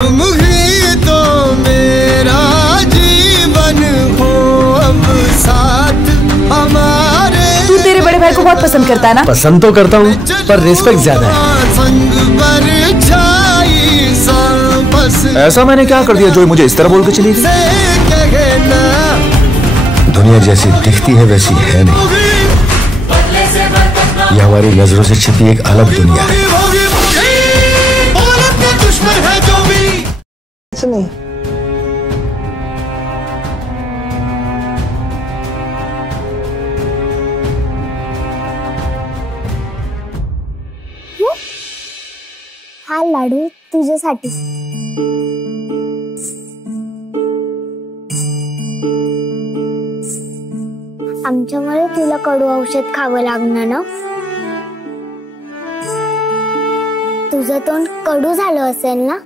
तुम ही तो मेरा जीवन हो अब साथ हमारे। तू तेरे बड़े भाई को बहुत पसंद करता है ना? पसंद तो करता हूँ पर रिस्पेक्ट ज्यादा है। संग ऐसा मैंने क्या कर दिया जो मुझे इस तरह बोल के चली गई? दुनिया जैसी दिखती है वैसी है नहीं, ये हमारी नजरों से छिपी एक अलग दुनिया है। नहीं हा लाडू तुझ्यासाठी। आमच्यामुळे तुला कडू औषध खावं लागणार ना? तुझं तोंड कडू झालं असेल ना,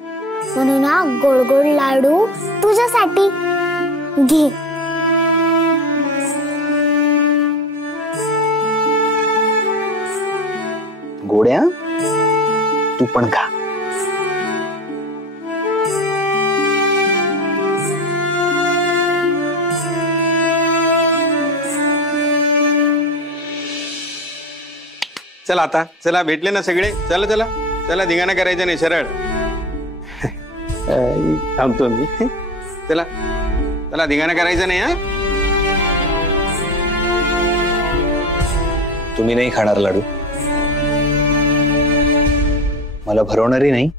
म्हणून हा गोड गोड लाडू तुझ्यासाठी घे। गोड्या तू पण खा। चला आता, चला भेटले ना सगळे, चला चला चला, धिंगाणा करायचं नाही, सरळ थांबतो मी। चला चला, धिंगाणा करायचं नाही हा। तुम्ही नाही खाणार लाडू? मला भरवणारी नाही?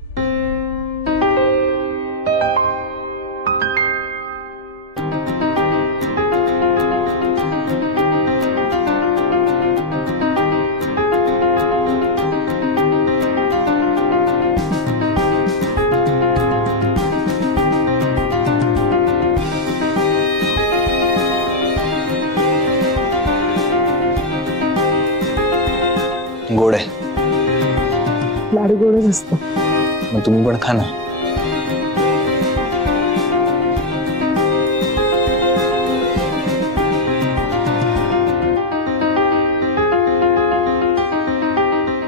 गोड आहे लाडू गोडच असतो। मग तुम्ही पण खा ना।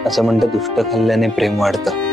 असं म्हणतात दुष्ट खाल्ल्याने प्रेम वाढतं।